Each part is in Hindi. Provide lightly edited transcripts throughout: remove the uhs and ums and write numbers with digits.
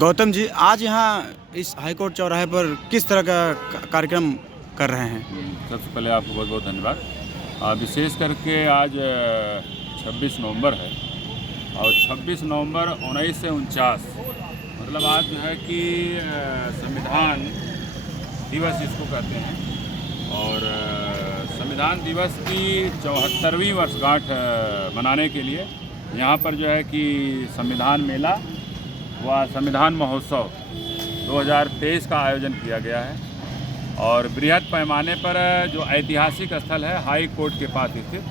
गौतम जी, आज यहाँ इस हाईकोर्ट चौराहे पर किस तरह का कार्यक्रम कर रहे हैं? सबसे पहले आपको बहुत बहुत धन्यवाद। विशेष करके आज 26 नवंबर है और 26 नवंबर 1949 मतलब आज जो है कि संविधान दिवस इसको कहते हैं और संविधान दिवस की 74वीं वर्षगांठ मनाने के लिए यहाँ पर जो है कि संविधान मेला व संविधान महोत्सव 2023 का आयोजन किया गया है और बृहद पैमाने पर जो ऐतिहासिक स्थल है हाई कोर्ट के पास स्थित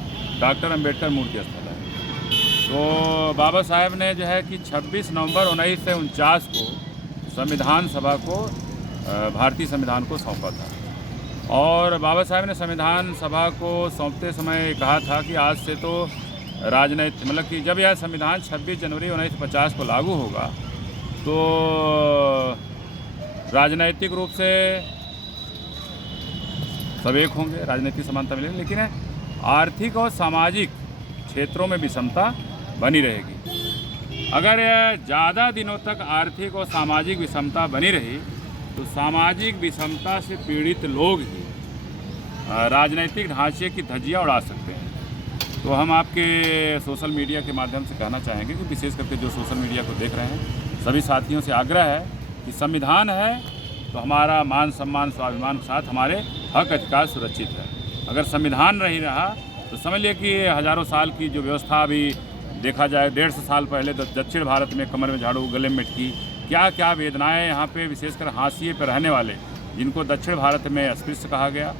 डॉक्टर अंबेडकर मूर्ति स्थल है। तो बाबा साहेब ने जो है कि 26 नवंबर 1949 को संविधान सभा को भारतीय संविधान को सौंपा था और बाबा साहेब ने संविधान सभा को सौंपते समय कहा था कि आज से तो राजनीति मतलब कि जब यह संविधान 26 जनवरी 1950 को लागू होगा तो राजनैतिक रूप से सब एक होंगे, राजनीतिक समानता मिलेगी, लेकिन आर्थिक और सामाजिक क्षेत्रों में विषमता बनी रहेगी। अगर ज़्यादा दिनों तक आर्थिक और सामाजिक विषमता बनी रही तो सामाजिक विषमता से पीड़ित लोग ही राजनीतिक ढांचे की धज्जियाँ उड़ा सकते हैं। तो हम आपके सोशल मीडिया के माध्यम से कहना चाहेंगे कि विशेष करके जो सोशल मीडिया को देख रहे हैं सभी साथियों से आग्रह है कि संविधान है तो हमारा मान सम्मान स्वाभिमान के साथ हमारे हक अधिकार सुरक्षित है। अगर संविधान नहीं रहा तो समझ लिए कि हज़ारों साल की जो व्यवस्था अभी देखा जाए 150 साल पहले तो दक्षिण भारत में कमर में झाड़ू गले में मिटकी क्या क्या वेदनाएं यहाँ पे विशेषकर हाशिए पर रहने वाले जिनको दक्षिण भारत में अस्पृश्य कहा गया,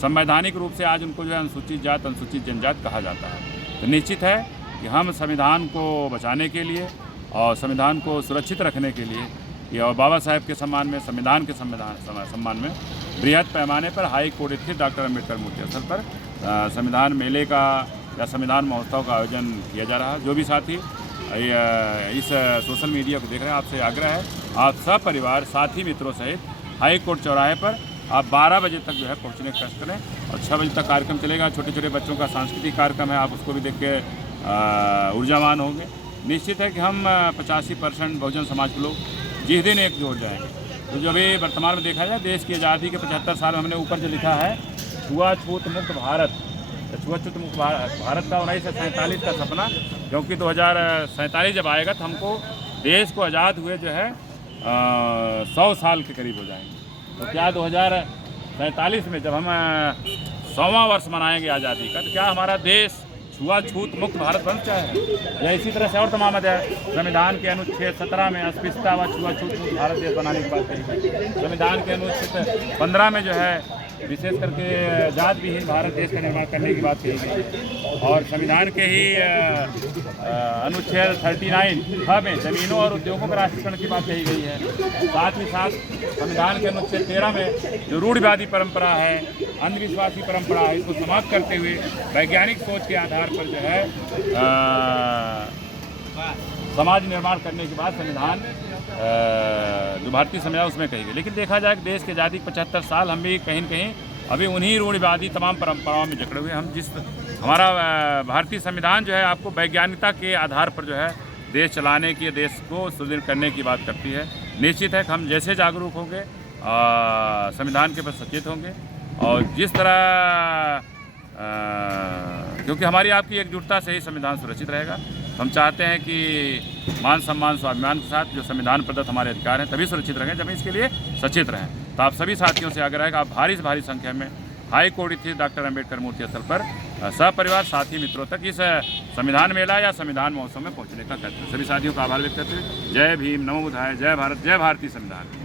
संवैधानिक रूप से आज उनको जो है अनुसूचित जात अनुसूचित जनजात कहा जाता है। तो निश्चित है कि हम संविधान को बचाने के लिए और संविधान को सुरक्षित रखने के लिए और बाबा साहेब के सम्मान में संविधान के सम्मान में बृहद पैमाने पर हाई कोर्ट स्थित डॉक्टर अंबेडकर मूर्ति स्थल पर संविधान मेले का या संविधान महोत्सव का आयोजन किया जा रहा है। जो भी साथी इस सोशल मीडिया को देख रहे हैं आपसे आग्रह है आप सब परिवार साथी मित्रों सहित हाई कोर्ट चौराहे पर आप 12 बजे तक जो है पहुँचने का कष्ट करें और 6 बजे तक कार्यक्रम चलेगा। छोटे छोटे बच्चों का सांस्कृतिक कार्यक्रम है, आप उसको भी देख के ऊर्जावान होंगे। निश्चित है कि हम 85% बहुजन समाज के लोग जिस दिन एकजुट हो जाएंगे। तो जो अभी वर्तमान में देखा जाए देश की आज़ादी के 75 साल में हमने ऊपर जो लिखा है छुआछूत मुक्त भारत, छुआछूत मुक्त भारत का 1947 का सपना, क्योंकि 2047 जब आएगा तो हमको देश को आज़ाद हुए जो है 100 साल के करीब हो जाएंगे। तो क्या 2047 में जब हम 100वां वर्ष मनाएंगे आज़ादी का तो क्या हमारा देश छुआछूत मुक्त भारत बन चाहे या इसी तरह से और तमाम संविधान के अनुच्छेद 17 में अस्पृश्यता व छुआछूत मुक्त भारत देश बनाने की बात कही गई। संविधान के अनुच्छेद 15 में जो है विशेष करके जात विहीन भारत देश का निर्माण करने की बात कही गई और संविधान के ही अनुच्छेद 39 में जमीनों और उद्योगों का राष्ट्रीयकरण की बात कही गई है। साथ ही साथ संविधान के अनुच्छेद 13 में जो रूढ़िवादी परंपरा है, अंधविश्वासी परंपरा है, इसको समाप्त करते हुए वैज्ञानिक सोच के आधार पर जो है समाज निर्माण करने के बाद संविधान जो भारतीय संविधान उसमें कही गई। लेकिन देखा जाए कि देश की आज़ादी 75 साल हम भी कहीं न कहीं अभी उन्हीं रूढ़िवादी तमाम परंपराओं में जकड़े हुए। हम जिस हमारा भारतीय संविधान जो है आपको वैज्ञानिकता के आधार पर जो है देश चलाने की, देश को सुदृढ़ करने की बात करती है। निश्चित है कि हम जैसे जागरूक होंगे संविधान के प्रति सचेत होंगे और जिस तरह क्योंकि हमारी आपकी एकजुटता से ही संविधान सुरक्षित रहेगा। हम चाहते हैं कि मान सम्मान स्वाभिमान के साथ जो संविधान प्रदत्त हमारे अधिकार हैं तभी सुरक्षित रहें जब इसके लिए सचेत रहें। तो आप सभी साथियों से आग्रह है कि आप भारी से भारी संख्या में हाई कोर्ट स्थित डॉक्टर अंबेडकर मूर्ति स्थल पर सपरिवार साथी मित्रों तक इस संविधान मेला या संविधान महोत्सव में पहुंचने का कहते हैं। सभी साथियों का आभार व्यक्त करते हैं। जय भीम, नमो बुद्धाय, जय भारत, जय भारतीय संविधान।